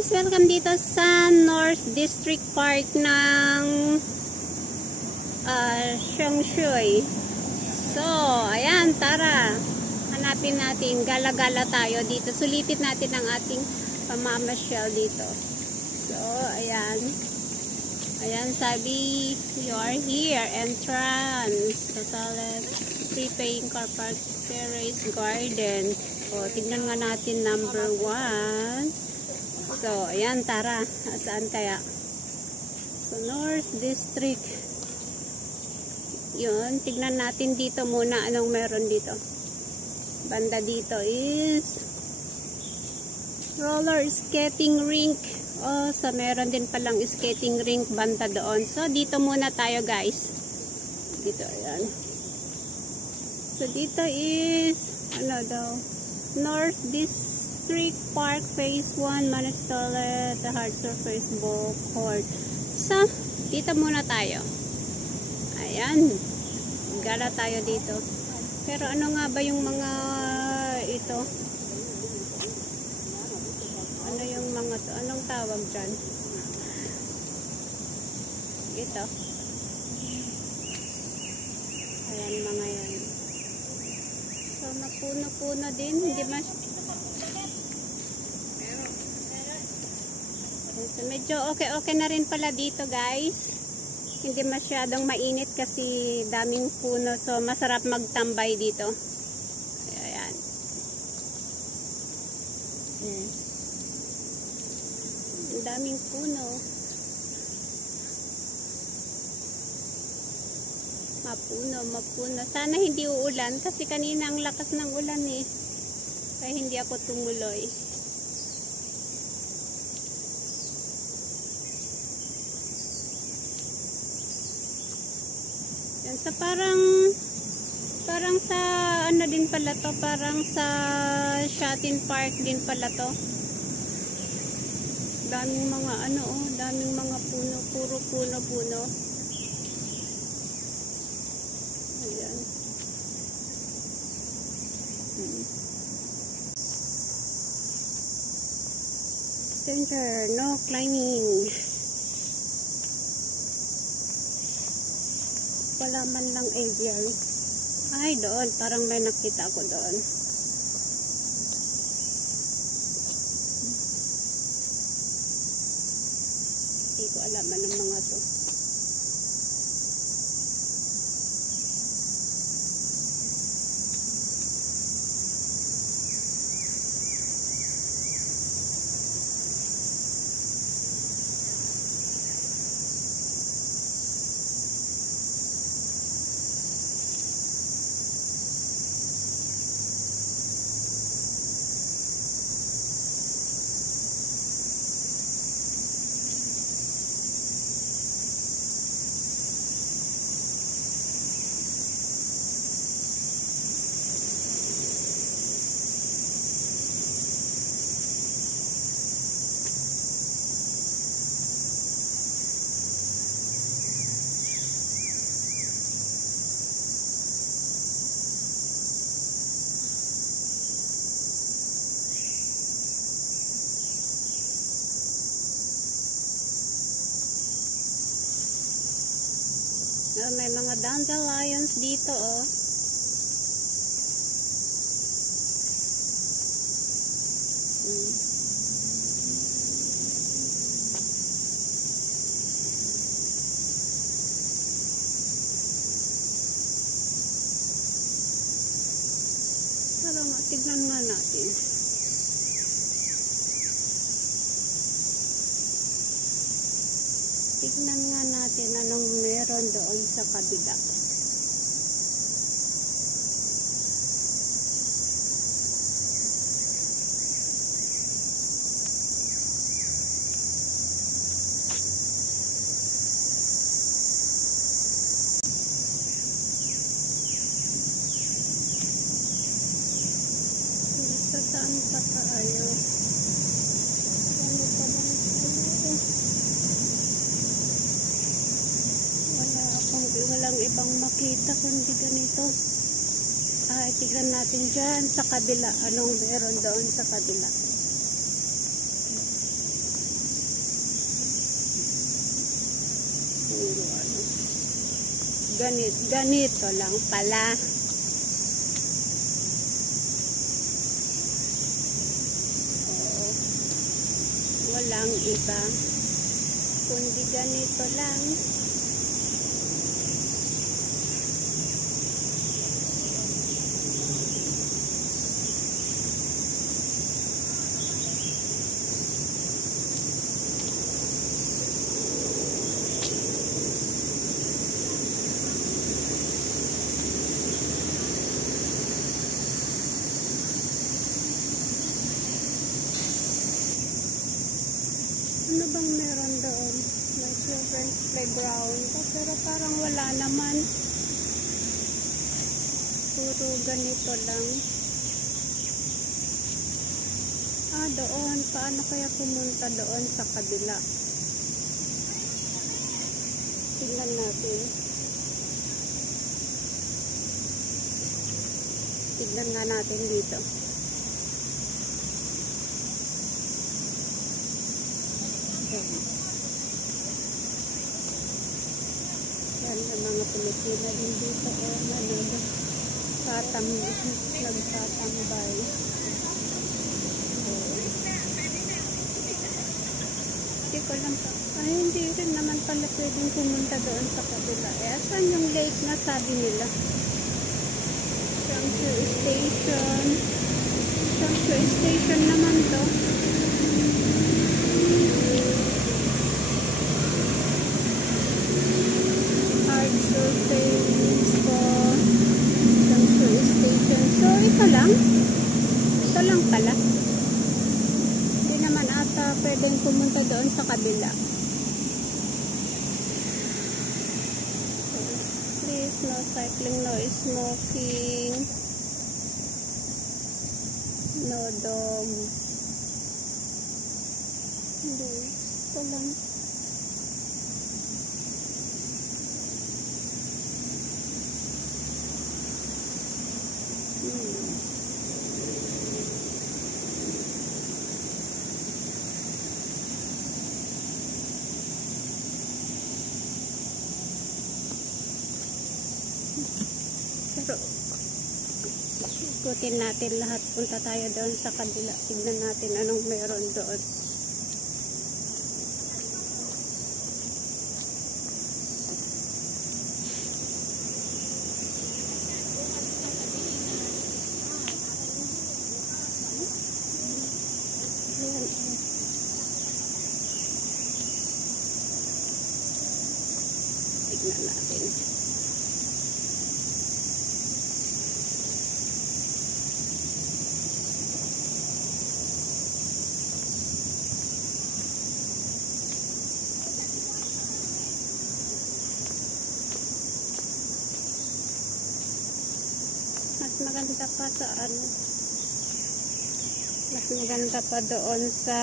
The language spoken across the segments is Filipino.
guys! Welcome dito sa North District Park ng Sheungshui. So, ayan, tara. Hanapin natin. Gala-gala tayo dito. Sulitin natin ang ating pamamasyal dito. So, ayan. Ayan, sabi, you are here. Entrance. Total free-paying car park, terrace, garden. O, tignan nga natin number 1. So, ayan, tara. Saan kaya? So, North District. Yun, tignan natin dito muna anong meron dito. Banda dito is roller skating rink. Oh, so meron din palang skating rink banda doon. So, dito muna tayo, guys. Dito, ayan. So, dito is, ano daw? North District Park Phase 1, managed toilet, the hard surface ball court. So, dito muna tayo. Ayan. Gala tayo dito. Pero ano nga ba yung mga ito? Ano yung mga to? Anong tawag dyan? Ito. Ayan, mga yan. So, napuno-puno din. Hindi mas... So, medyo okay na rin pala dito, guys. Hindi masyadong mainit kasi daming puno. So, masarap magtambay dito. Ayan. Ang daming puno. Mapuno. Sana hindi uulan kasi kanina ang lakas ng ulan eh. Kaya hindi ako tumuloy. So parang sa ano din pala to, parang sa Shatin Park din pala to. Daming mga ano daming mga puno, puro puno. Ayan. Center, no climbing. Wala man lang aviary. Ay, doon. Parang may nakita ako doon. Hindi ko alam anong mga to. May mga dandelions dito Pero tignan nga natin. Tignan nga natin anong meron doon sa kabila. Saan pa tayo? Ano pa bang tayo? Walang ibang makita kundi ganito. Tignan natin dyan sa kabila. Anong meron doon sa kabila? Ganito lang pala. Oo. Walang iba. Kundi ganito lang. Ano bang meron doon? May children's playground. Pero parang wala naman. Puro ganito lang. Doon. Paano kaya pumunta doon sa kabila? Tingnan natin. Tignan nga natin dito. Yan yung mga Pilipina din dito nagtatambay. Hindi ko lang hindi rin naman pala pwedeng pumunta doon sa kabila. Saan yung lake na sabi nila? Shangshu Station. Shangshu Station naman to. Hard surface po. Shangshu Station. So, ito lang. Ito lang pala. Hindi naman ata pwedeng pumunta doon sa kabila. No cycling, no smoking, no dog. Hindi, ito lang. Pero ikutin natin lahat, punta tayo doon sa kabila, tignan natin anong meron doon. Tignan natin. Mas maganda pa sa ano, mas maganda pa doon sa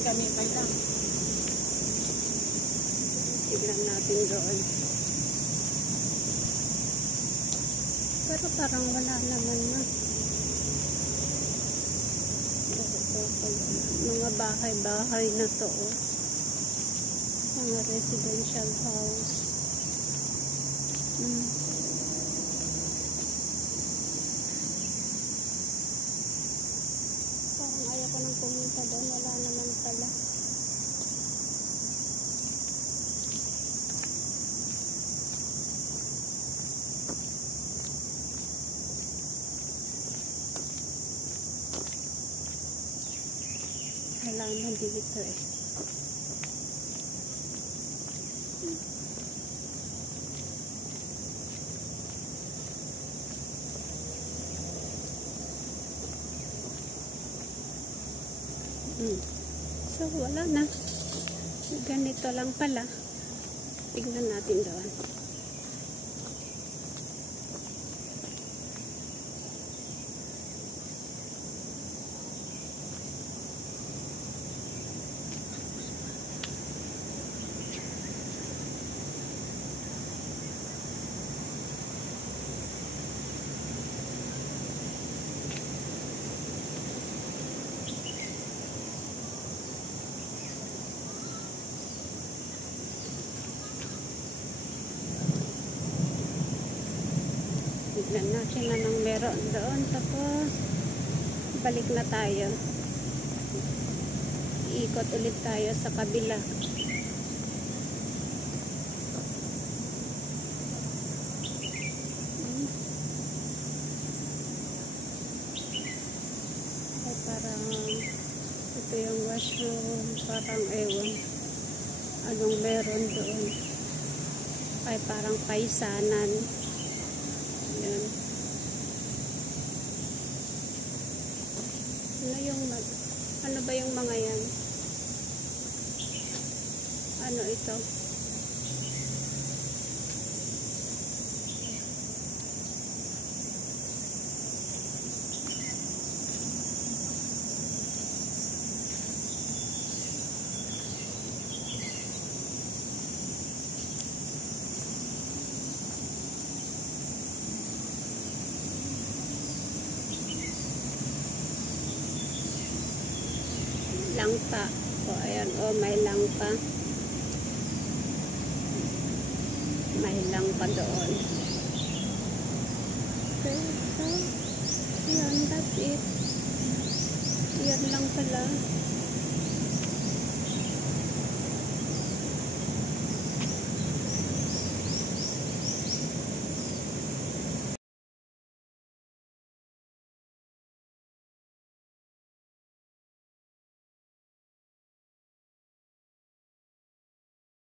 kami lang. tignan natin doon. Pero parang wala naman na. Mga bahay-bahay na to. Mga residential house. Parang ayaw ko nang pumunta doon. Wala naman pala. sana dito eh. So wala na. Ganito lang pala. Tignan natin doon. Tignan natin anong meron doon. Tapos, balik na tayo. Iikot ulit tayo sa kabila. Ay, parang ito yung washroom. Parang ewan. Anong meron doon? Ay, parang paisanan. Yan. Ano ba yung mga yan? Ano ito? Langka. O, ayan. O, may langka. May langka doon. Okay, so, yan, that's it. Yan lang pala.